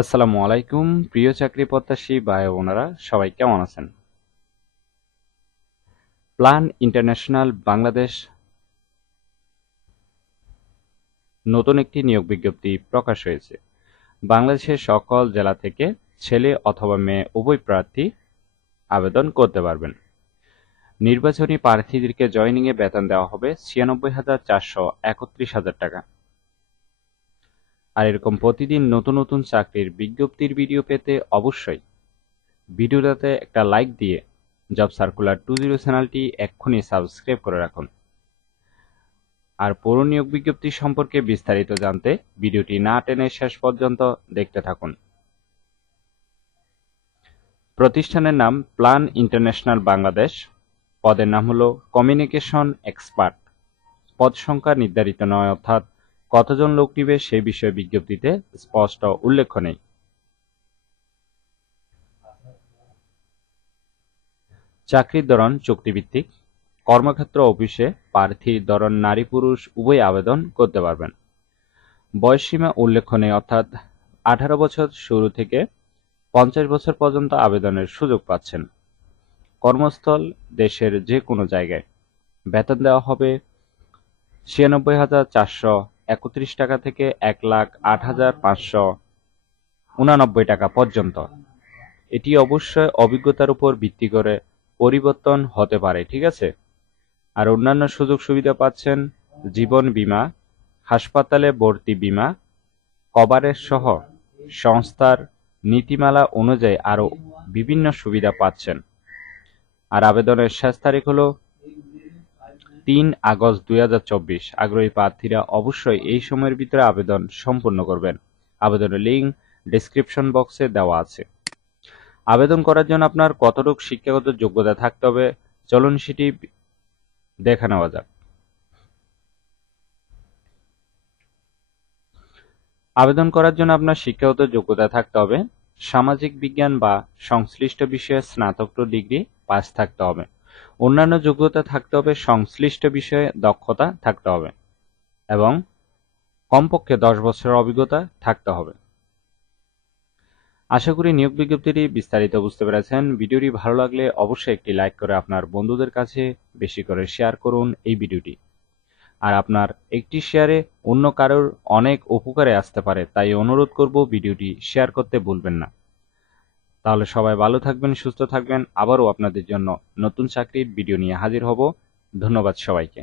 আসসালামু আলাইকুম প্রিয় চাকরি প্রত্যাশী ভাই বোনেরা, সবাই কেমন আছেন? প্ল্যান ইন্টারন্যাশনাল বাংলাদেশ নতুন একটি নিয়োগ বিজ্ঞপ্তি প্রকাশ হয়েছে। বাংলাদেশের সকল জেলা থেকে ছেলে অথবা মেয়ে উভয় প্রার্থী আবেদন করতে পারবেন। নির্বাচনী প্রার্থীদেরকে জয়েনিংয়ে বেতন দেওয়া হবে 96,431 টাকা। আর এরকম প্রতিদিন নতুন নতুন চাকরির বিজ্ঞপ্তির ভিডিও পেতে অবশ্যই ভিডিওটাতে একটা লাইক দিয়ে জব সার্কুলার 20 চ্যানেলটি এক্ষুনি সাবস্ক্রাইব করে রাখুন। আর পুরো নিয়োগ বিজ্ঞপ্তি সম্পর্কে বিস্তারিত জানতে ভিডিওটি না টেনে শেষ পর্যন্ত দেখতে থাকুন। প্রতিষ্ঠানের নাম প্ল্যান ইন্টারন্যাশনাল বাংলাদেশ। পদের নাম হলো কমিউনিকেশন এক্সপার্ট। পদ সংখ্যা নির্ধারিত নয়, অর্থাৎ কতজন লোক নিবে সেই বিষয়ে বিজ্ঞপ্তিতে স্পষ্ট উল্লেখ নেই। চাকরির ধরন চুক্তিভিত্তিক। কর্মক্ষেত্র অফিসে প্রার্থীর ধরন নারী পুরুষ উভয় আবেদন করতে পারবেন। বয়সসীমা উল্লেখ নেই, অর্থাৎ 18 বছর শুরু থেকে 50 বছর পর্যন্ত আবেদনের সুযোগ পাচ্ছেন। কর্মস্থল দেশের যে কোনো জায়গায়। বেতন দেওয়া হবে 96,431 টাকা থেকে 1,08,589 টাকা পর্যন্ত। এটি অবশ্যই অভিজ্ঞতার উপর ভিত্তি করে পরিবর্তন হতে পারে, ঠিক আছে? আর অন্যান্য সুযোগ সুবিধা পাচ্ছেন জীবন বীমা, হাসপাতালে ভর্তি বীমা কভারেজ সহ সংস্থার নীতিমালা অনুযায়ী আরও বিভিন্ন সুবিধা পাচ্ছেন। আর আবেদনের শেষ তারিখ হলো 3 আগস্ট 2024। আগ্রহী প্রার্থীরা অবশ্যই এই সময়ের ভিতরে আবেদন সম্পূর্ণ করবেন। আবেদনের লিঙ্ক ডেসক্রিপশন বক্সে দেওয়া আছে। আবেদন করার জন্য আপনার কতটুকু শিক্ষাগত যোগ্যতা থাকতে হবে চলুন সেটি দেখে নেওয়া যাক। আবেদন করার জন্য আপনার শিক্ষাগত যোগ্যতা থাকতে হবে সামাজিক বিজ্ঞান বা সংশ্লিষ্ট বিষয়ে স্নাতকোত্তর ডিগ্রি পাস থাকতে হবে। অন্যান্য যোগ্যতা থাকতে হবে সংশ্লিষ্ট বিষয়ে দক্ষতা থাকতে হবে এবং কমপক্ষে 10 বছরের অভিজ্ঞতা থাকতে হবে। আশা করি নিয়োগ বিজ্ঞপ্তিটি বিস্তারিত বুঝতে পেরেছেন। ভিডিওটি ভালো লাগলে অবশ্যই একটি লাইক করে আপনার বন্ধুদের কাছে বেশি করে শেয়ার করুন এই ভিডিওটি। আর আপনার একটি শেয়ারে অন্য কারোর অনেক উপকারে আসতে পারে, তাই অনুরোধ করব ভিডিওটি শেয়ার করতে ভুলবেন না। তাহলে সবাই ভালো থাকবেন, সুস্থ থাকবেন। আবারও আপনাদের জন্য নতুন চাকরির ভিডিও নিয়ে হাজির হব। ধন্যবাদ সবাইকে।